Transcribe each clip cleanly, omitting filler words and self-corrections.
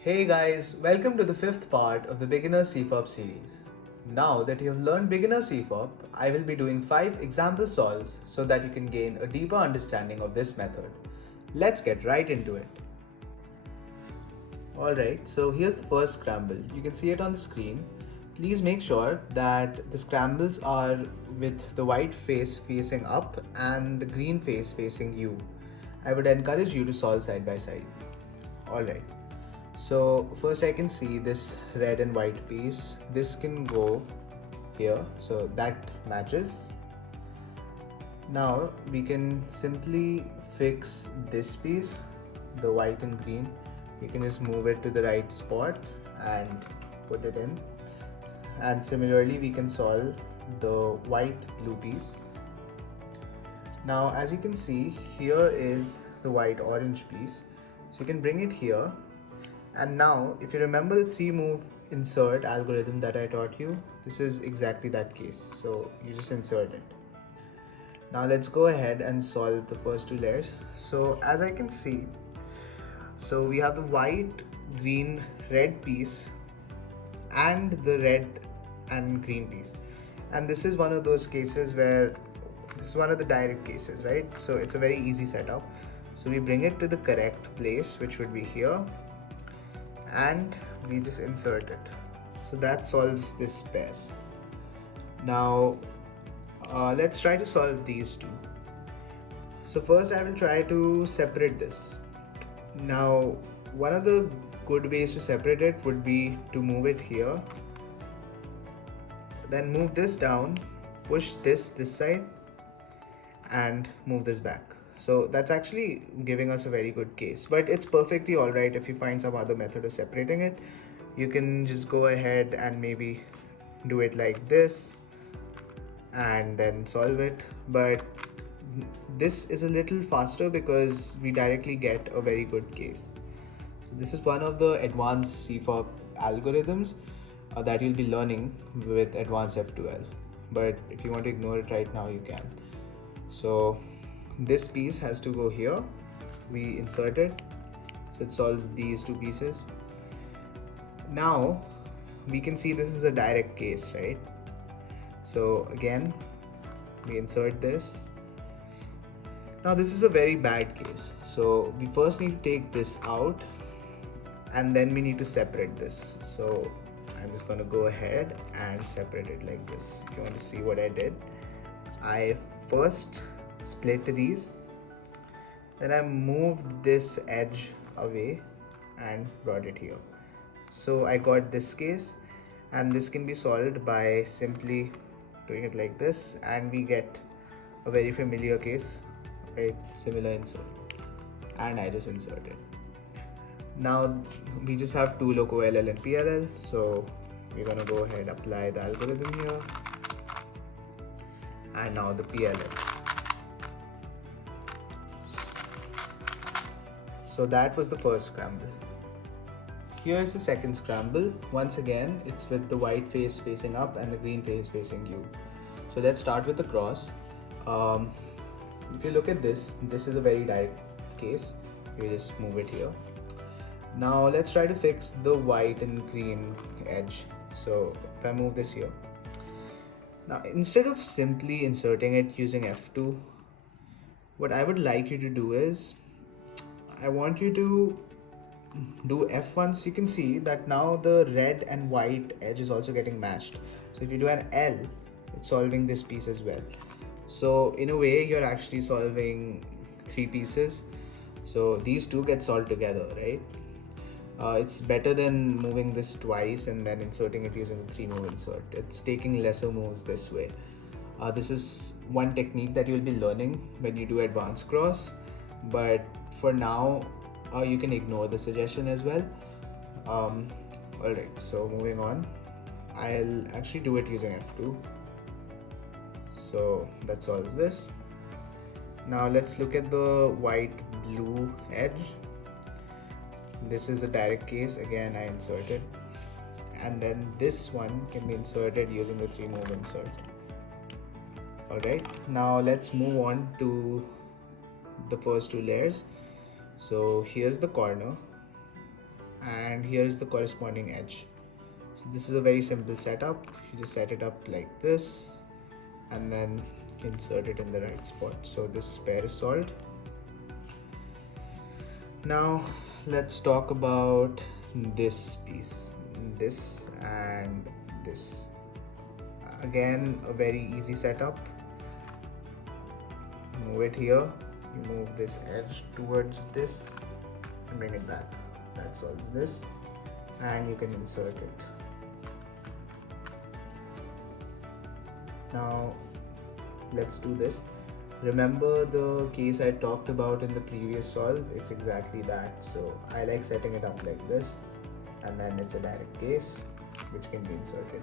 Hey guys, welcome to the fifth part of the Beginner CFOP series. Now that you have learned Beginner CFOP, I will be doing 5 example solves so that you can gain a deeper understanding of this method. Let's get right into it. Alright, so here's the first scramble. You can see it on the screen. Please make sure that the scrambles are with the white face facing up and the green face facing you. I would encourage you to solve side by side. Alright. So first I can see this red and white piece. This can go here, so that matches. Now we can simply fix this piece, the white and green. You can just move it to the right spot and put it in. And similarly we can solve the white blue piece. Now as you can see, here is the white orange piece. So you can bring it here. And now, if you remember the 3-move insert algorithm that I taught you, this is exactly that case. So you just insert it. Now let's go ahead and solve the first 2 layers. So as I can see, so we have the white, green, red piece and the red and green piece. And this is one of those cases where, this is one of the direct cases, right? So it's a very easy setup. So we bring it to the correct place, which would be here. And we just insert it. So that solves this pair. Now let's try to solve these two. So first I will try to separate this. Now one of the good ways to separate it would be to move it here, then move this down, push this side and move this back. So that's actually giving us a very good case, but it's perfectly alright if you find some other method of separating it. You can just go ahead and maybe do it like this and then solve it, but this is a little faster because we directly get a very good case. So this is one of the advanced CFOP algorithms that you'll be learning with advanced F2L, but if you want to ignore it right now you can. So this piece has to go here, we insert it, so it solves these 2 pieces. Now we can see this is a direct case, right? So again we insert this. Now this is a very bad case, so we first need to take this out and then we need to separate this. So I'm just going to go ahead and separate it like this. If you want to see what I did, I first split these, then I moved this edge away and brought it here. So I got this case, and this can be solved by simply doing it like this, and we get a very familiar case, right? Similar insert, and I just inserted. Now we just have 2 loco LL and PLL, so we're gonna go ahead apply the algorithm here, and now the PLL. So that was the first scramble. Here is the second scramble. Once again, it's with the white face facing up and the green face facing you. So let's start with the cross. If you look at this, this is a very direct case. You just move it here. Now let's try to fix the white and green edge. So if I move this here. Now instead of simply inserting it using F2, what I would like you to do is, I want you to do F1, so you can see that now the red and white edge is also getting matched. So if you do an L, it's solving this piece as well. So in a way, you're actually solving 3 pieces. So these 2 get solved together, right? It's better than moving this twice and then inserting it using the 3-move insert. It's taking lesser moves this way. This is one technique that you'll be learning when you do advanced cross, but for now you can ignore the suggestion as well. Alright, so moving on, I'll actually do it using F2. So that solves this. Now let's look at the white blue edge. This is a direct case, again I inserted, and then this one can be inserted using the 3-move insert. Alright, now let's move on to the first 2 layers. So here's the corner, and here is the corresponding edge. So this is a very simple setup. You just set it up like this and then insert it in the right spot. So this pair is solved. Now let's talk about this piece, this and this. Again, a very easy setup. Move it here, you move this edge towards this and bring it back. That solves this, and you can insert it. Now let's do this. Remember the case I talked about in the previous solve? It's exactly that. So I like setting it up like this, and then it's a direct case which can be inserted.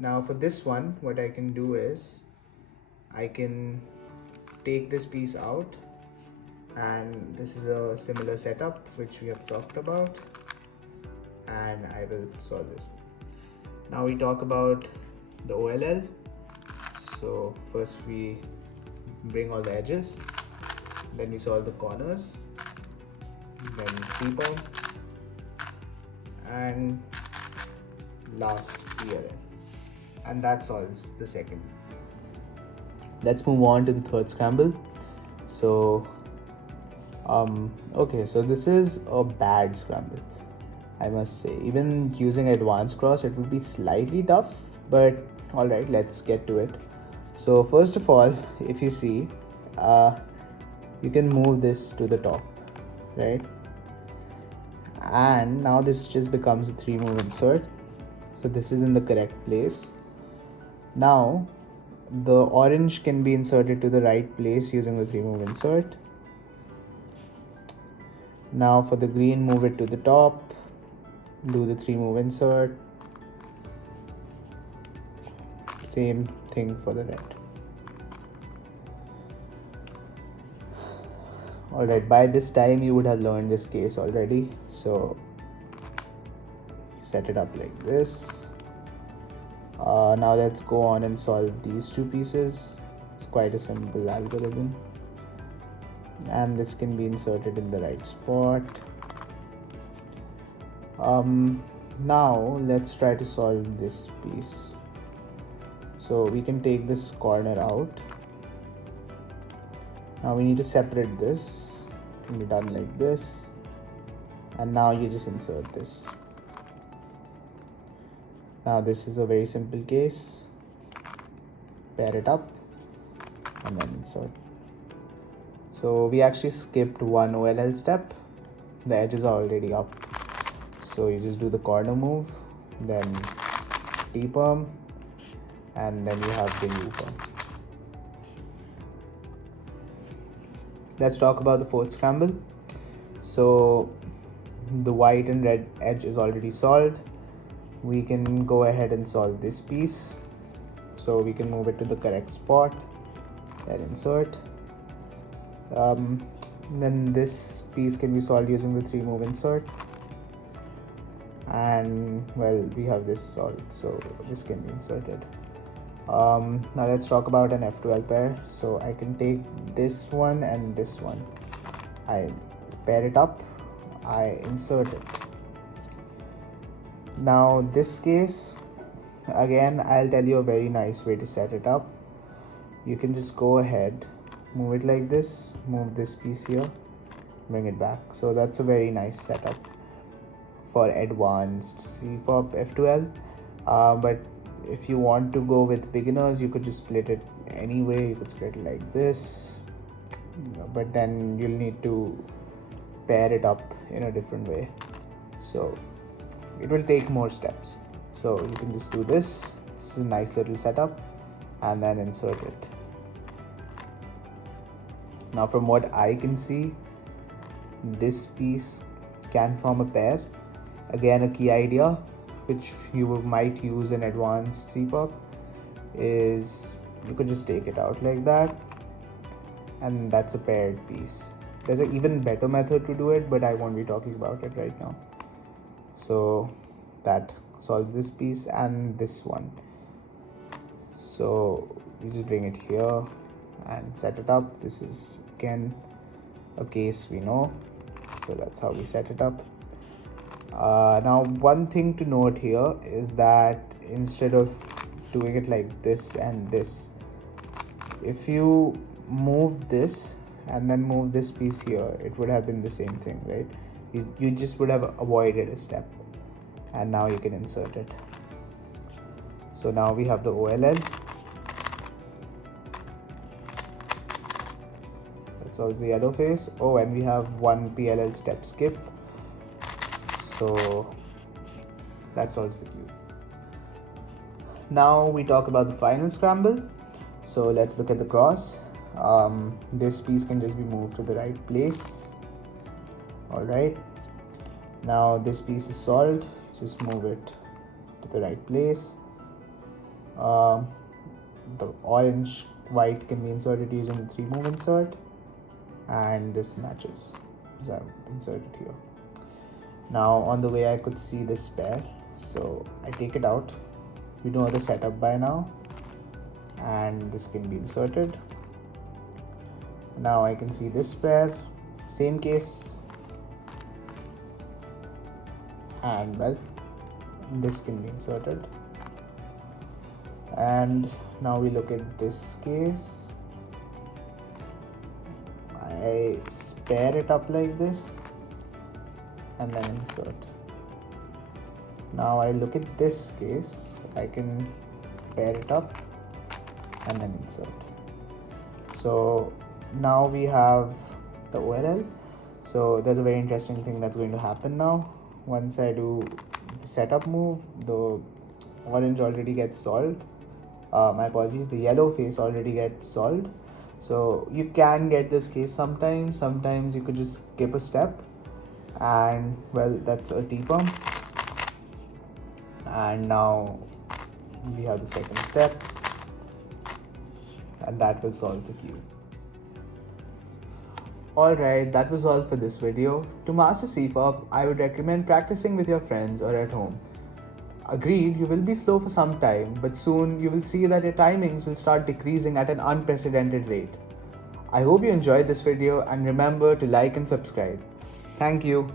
Now for this one, what I can do is I can take this piece out, and this is a similar setup which we have talked about, and I will solve this. Now we talk about the OLL. So first we bring all the edges, then we solve the corners, then T-pom, and last PLL, and that solves the second. Let's move on to the third scramble. So okay, so this is a bad scramble, I must say. Even using advanced cross, it would be slightly tough, but all right, let's get to it. So first of all, if you see, you can move this to the top, right? And now this just becomes a 3-move insert. So this is in the correct place. Now the orange can be inserted to the right place using the 3-move insert. Now for the green, move it to the top, do the 3-move insert. Same thing for the red. Alright, by this time you would have learned this case already. So set it up like this. Now let's go on and solve these two pieces. It's quite a simple algorithm, and this can be inserted in the right spot. Now let's try to solve this piece. So we can take this corner out. Now we need to separate this. It can be done like this, and now you just insert this. Now this is a very simple case. Pair it up and then insert. So we actually skipped one OLL step. The edges are already up. So you just do the corner move, then T-perm, and then you have the U-perm. Let's talk about the fourth scramble. So the white and red edge is already solved. We can go ahead and solve this piece. So we can move it to the correct spot, then insert. Then this piece can be solved using the 3-move insert. And well, we have this solved, so this can be inserted. Now let's talk about an F12 pair. So I can take this one and this one. I pair it up, I insert it. Now this case, again, I'll tell you a very nice way to set it up. You can just go ahead, move it like this, move this piece here, bring it back. So that's a very nice setup for advanced CFOP F12. But if you want to go with beginners, you could just split it anyway. You could split it like this, but then you'll need to pair it up in a different way. So it will take more steps. So you can just do this. This is a nice little setup, and then insert it. Now from what I can see, this piece can form a pair. Again, a key idea which you might use in advanced CFOP is you could just take it out like that, and that's a paired piece. There's an even better method to do it, but I won't be talking about it right now. So that solves this piece and this one. So you just bring it here and set it up. This is again a case we know. So that's how we set it up. Now one thing to note here is that instead of doing it like this and this, if you move this and then move this piece here, it would have been the same thing, right? You just would have avoided a step, and now you can insert it. So now we have the OLL. That's also the yellow face. Oh, and we have one PLL step skip. So that's also cute. Now we talk about the final scramble. So let's look at the cross. This piece can just be moved to the right place. All right. Now this piece is solved. Just move it to the right place. The orange white can be inserted using the 3-move insert, and this matches. So I've inserted here. Now on the way I could see this pair, so I take it out. We know the setup by now, and this can be inserted. Now I can see this pair, same case, and well, this can be inserted. And now we look at this case. I pair it up like this and then insert. Now I look at this case, I can pair it up and then insert. So now we have the OLL. So there's a very interesting thing that's going to happen now. Once I do the setup move, the orange already gets solved. My apologies, the yellow face already gets solved. So you can get this case sometimes you could just skip a step, and well, that's a T-pump. And now we have the second step, and that will solve the cube. Alright, that was all for this video. To master CFOP, I would recommend practicing with your friends or at home. Agreed, you will be slow for some time, but soon you will see that your timings will start decreasing at an unprecedented rate. I hope you enjoyed this video, and remember to like and subscribe. Thank you.